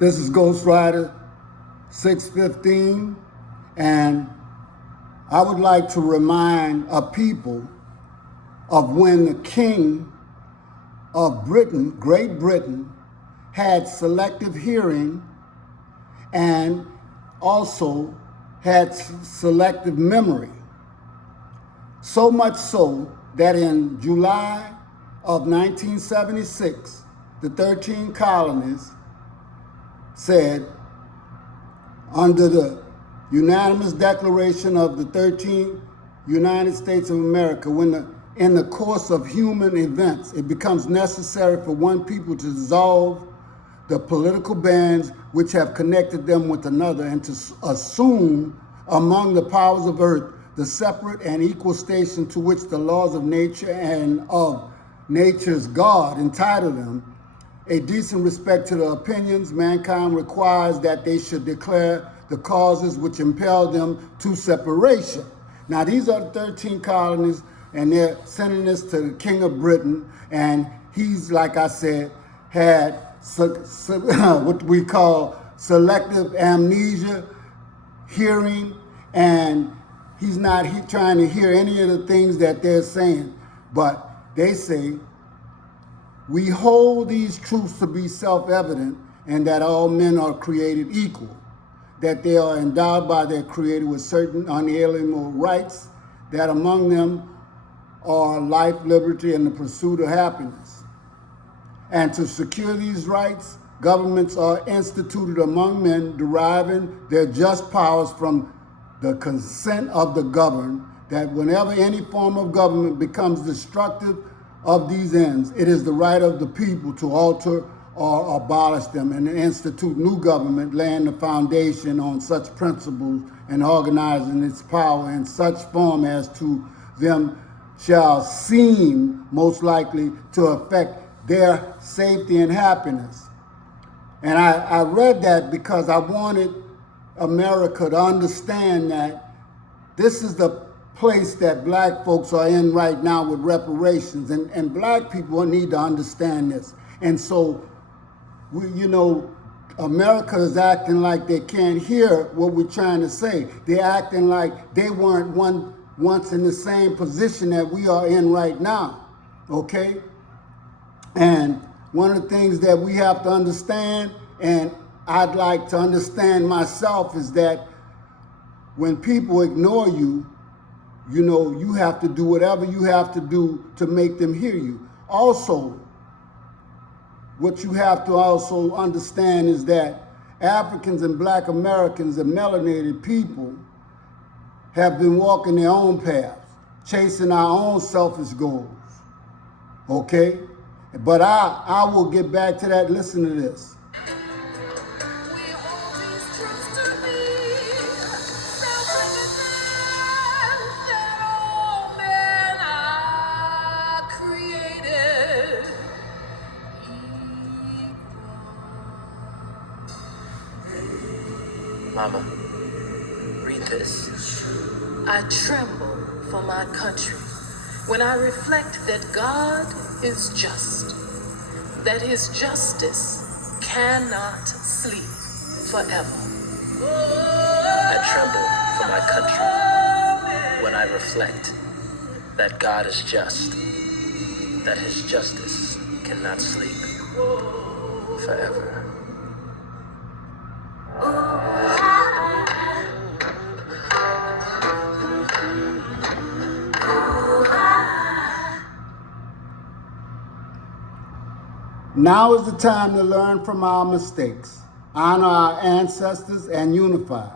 This is Ghost Rider 615, and I would like to remind a people of when the King of Britain, Great Britain, had selective hearing and also had selective memory. So much so that in July of 1976, the 13 colonies said, under the unanimous declaration of the 13 United States of America, in the course of human events, it becomes necessary for one people to dissolve the political bands which have connected them with another, and to assume among the powers of earth the separate and equal station to which the laws of nature and of nature's God entitle them. A decent respect to the opinions, mankind requires that they should declare the causes which impel them to separation. Now, these are the 13 colonies, and they're sending this to the King of Britain, and he's, like I said, had what we call selective amnesia, hearing, and he's not trying to hear any of the things that they're saying, but they say, we hold these truths to be self-evident, and that all men are created equal, that they are endowed by their Creator with certain unalienable rights, that among them are life, liberty, and the pursuit of happiness. And to secure these rights, governments are instituted among men, deriving their just powers from the consent of the governed, that whenever any form of government becomes destructive of these ends, it is the right of the people to alter or abolish them and institute new government, laying the foundation on such principles and organizing its power in such form as to them shall seem most likely to affect their safety and happiness. And I read that because I wanted America to understand that this is the place that black folks are in right now with reparations, and black people need to understand this. And so, America is acting like they can't hear what we're trying to say. They're acting like they weren't once in the same position that we are in right now, okay? And one of the things that we have to understand, and I'd like to understand myself, is that when people ignore you, you have to do whatever you have to do to make them hear you. Also, what you have to also understand is that Africans and black Americans and melanated people have been walking their own paths, chasing our own selfish goals, okay? But I will get back to that. Listen to this. Mama, read this. I tremble for my country when I reflect that God is just, that his justice cannot sleep forever. I tremble for my country when I reflect that God is just, that his justice cannot sleep forever. Now is the time to learn from our mistakes, honor our ancestors, and unify.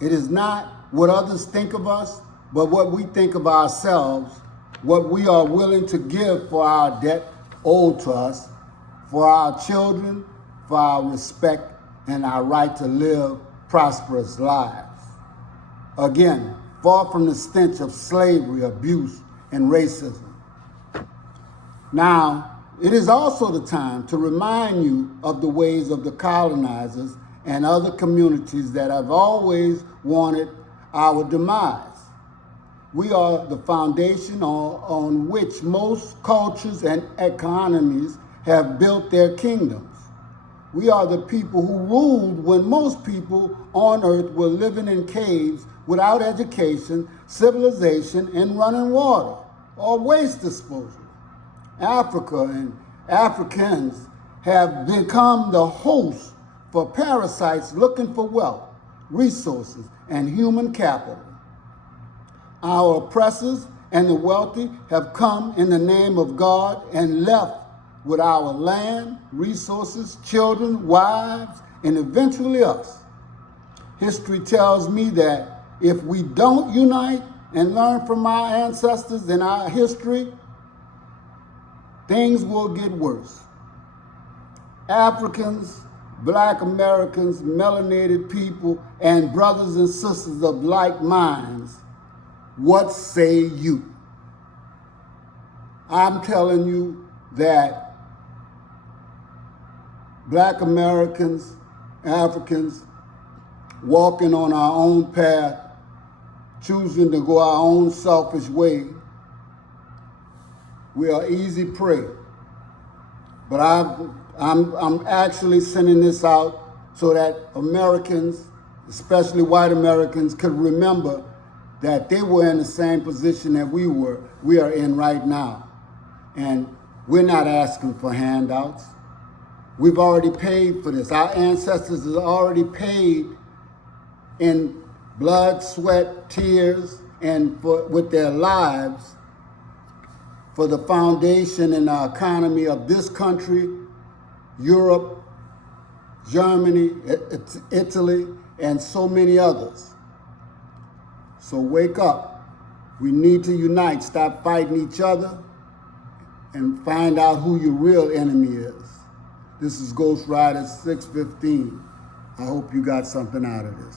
It is not what others think of us, but what we think of ourselves, what we are willing to give for our debt owed to us, for our children, for our respect, and our right to live prosperous lives. Again, far from the stench of slavery, abuse, and racism. Now, it is also the time to remind you of the ways of the colonizers and other communities that have always wanted our demise. We are the foundation on which most cultures and economies have built their kingdoms. We are the people who ruled when most people on earth were living in caves without education, civilization, and running water or waste disposal. Africa and Africans have become the host for parasites looking for wealth, resources, and human capital. Our oppressors and the wealthy have come in the name of God and left with our land, resources, children, wives, and eventually us. History tells me that if we don't unite and learn from our ancestors and our history, things will get worse. Africans, Black Americans, melanated people, and brothers and sisters of like minds, what say you? I'm telling you that Black Americans, Africans, walking on our own path, choosing to go our own selfish way, we are easy prey. But I'm actually sending this out so that Americans, especially white Americans, could remember that they were in the same position that we are in right now. And we're not asking for handouts. We've already paid for this. Our ancestors have already paid in blood, sweat, tears, and with their lives for the foundation and the economy of this country, Europe, Germany, Italy, and so many others. So wake up. We need to unite, stop fighting each other, and find out who your real enemy is. This is Ghost Rider 615. I hope you got something out of this.